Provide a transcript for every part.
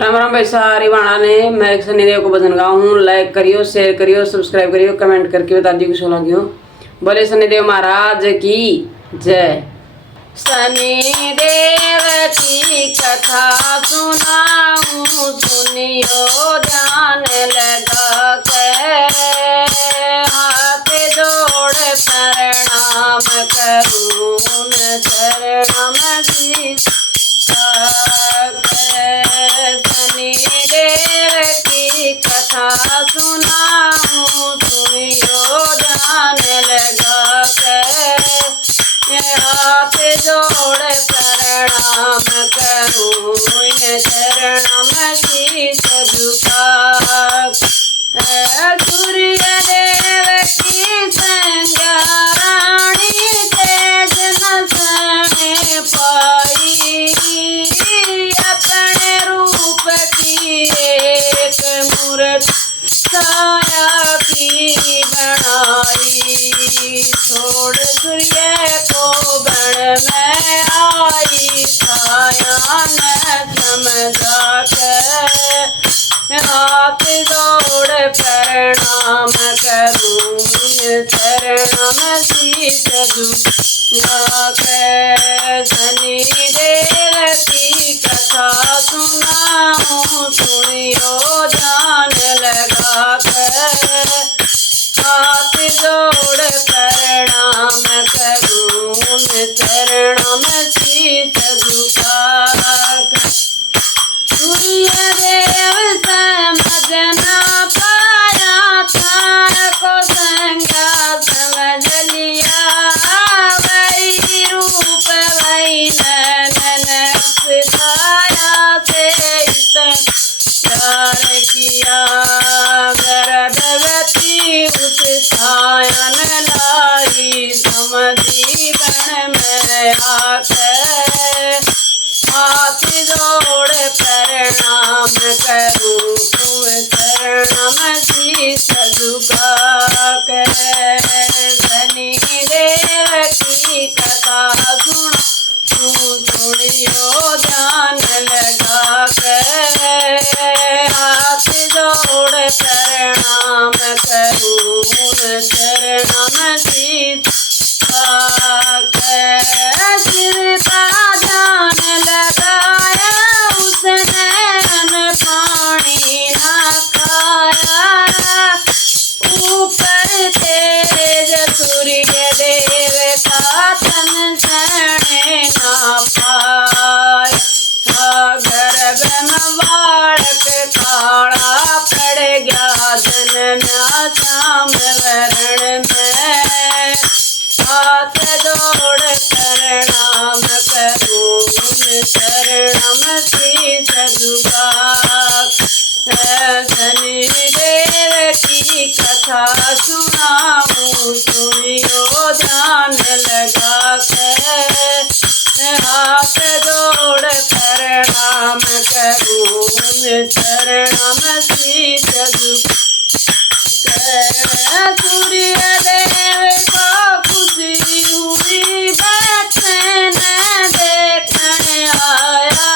राम राम भाई सारी बाणा ने मैं शनिदेव को भजन गाऊं हूँ। लाइक करियो, शेयर करियो, सब्सक्राइब करियो, कमेंट करके बता दियो कुछ लगियो। बोले शनिदेव महाराज की जय। शनिदेव की कथा सुनाऊं, सुनियो ध्यान लगा के। हाथ जोड़ प्रणाम करूं, चरणम शीश शनिदेव की कथा सुनाऊं, सुनियो ध्यान लगा के। हाथ जोड़ प्रणाम करूं, चरणम शीश झुका। सूर्य देव की संज्ञा रानी, तेज न सने पाई। अपने रूप की एक मूर्त छाया की बनाई। छोड़ सूर्य को बन में आई, छाया न समझा के। हाथ जोड़ प्रणाम करूं, चरणम शीश झुका के। शनिदेव की कथा सुनाऊं, सुनियो ध्यान लगा के। हाथ जोड़ प्रणाम करूं, चरणम शीश झुका के। सूर्य देव समझ न पाया था, को संज्ञा समझ लिया। वही रूप वही नैन छाया से प्यार किया। गर्भवती उस छाया न लाई, समझी बन में आके। हाथ जोड़ प्रणाम करूं, तुम चरणम शीश झुका के। शनिदेव की कथा सुनो, सुनियो ध्यान लगा के। हाथ जोड़ प्रणाम करूं, चरणम शीश झुका के। सिर का ध्यान लगाया, उसने अन्न पानी न खाया। ऊपर तेज सूर्य देव का तन सहने न पाया। गर्भ में बालक काड़ा पड़ गया, जन्मा श्याम वरण में। हाथ जोड़ प्रणाम करूं, चरणम शीश झुका। शनिदेव की कथा सुनाऊं, सुनियो ध्यान लगा के। हाथ जोड़ प्रणाम करूं, चरणम शीश झुका। सूर्य देव को खुशी हुई, बचन देखने आया।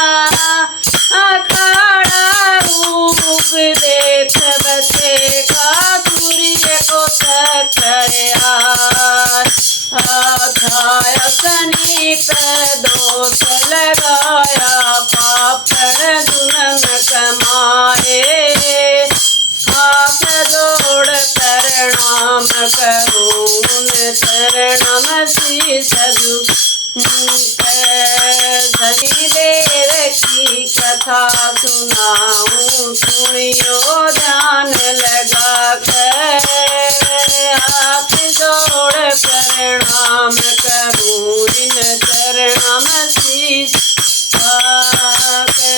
अखाड़ा रूप देख बचे का, सूर्य को टकराया। छाया समीप दोष लगाया, पापड़ जुल्म कमाए। हाथ जोड़ प्रणाम करूं, चरणम शीश झुका। शनिदेव की कथा सुनाऊं, सुनियो ध्यान लगा के। हाथ जोड़ प्रणाम करूं, चरणम शीश झुका के।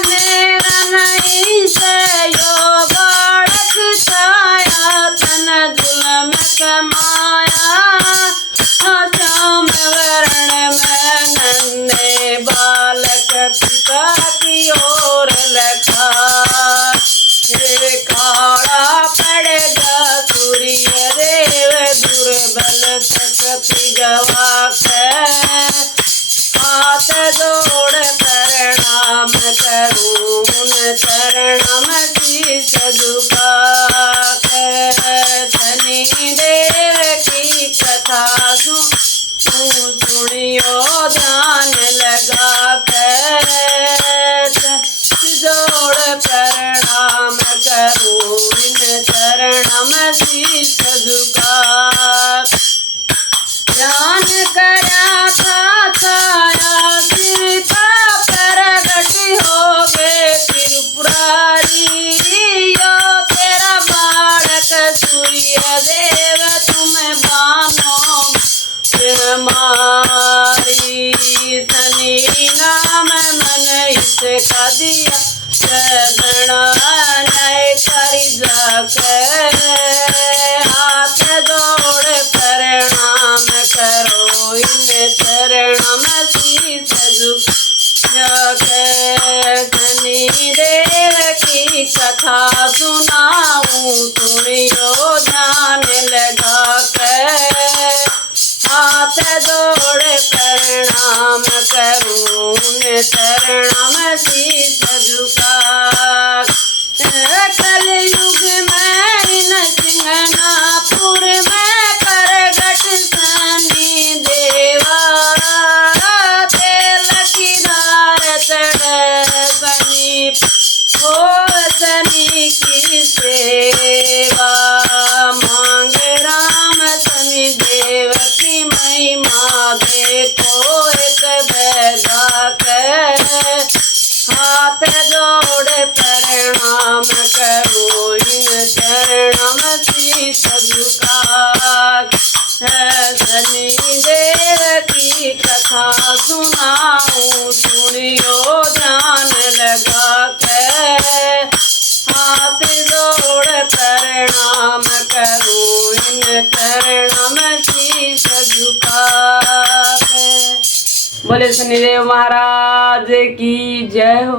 मेरा नहीं से यो बालक छाया, तन जुल्म कमाया। श्याम वरण में नन्हे बालक पिता की ओर लखा। काड़ा पड़ेगा सूर्य देव, दुर्बल शक्ति गवा के। हाथ जोड़ प्रणाम करूं, उन चरण में शीश झुका के शनिदेव की कथा सुनियो ध्यान लगा कर जोड़ प्रणाम करूं इन चरण में शीश झुका ध्यान करा था छाया सिर का प्रगट हो गए त्रिपुरारी यो तेरा बालक सूर्य देव तुम्हें बानो मारी शनि नाम मन इसका दिया चरण नय करी जाके हाथ जोड़ प्रणाम करो इन चरण में शीश झुका के शनिदेव की कथा सुनाऊं सुनियो ध्यान लगा के हाथ जोड़ प्रणाम करूं चरण में शीश झुका कलयुग में सिंहनापुर में प्रगट शनि देवा तेल की धार चढ़ शनि हो शनि की सेवा मांग राम शनि देव की महिमा देखो एक बैगा कर हाथ जोड़ प्रणाम करो इन चरण में शीश झुका शनिदेव की कथा सुनाऊं सुनियो ध्यान लगा के हाथ जोड़ प्रणाम करूं इन चरण में शीश झुका के। बोले शनिदेव महाराज की जय हो।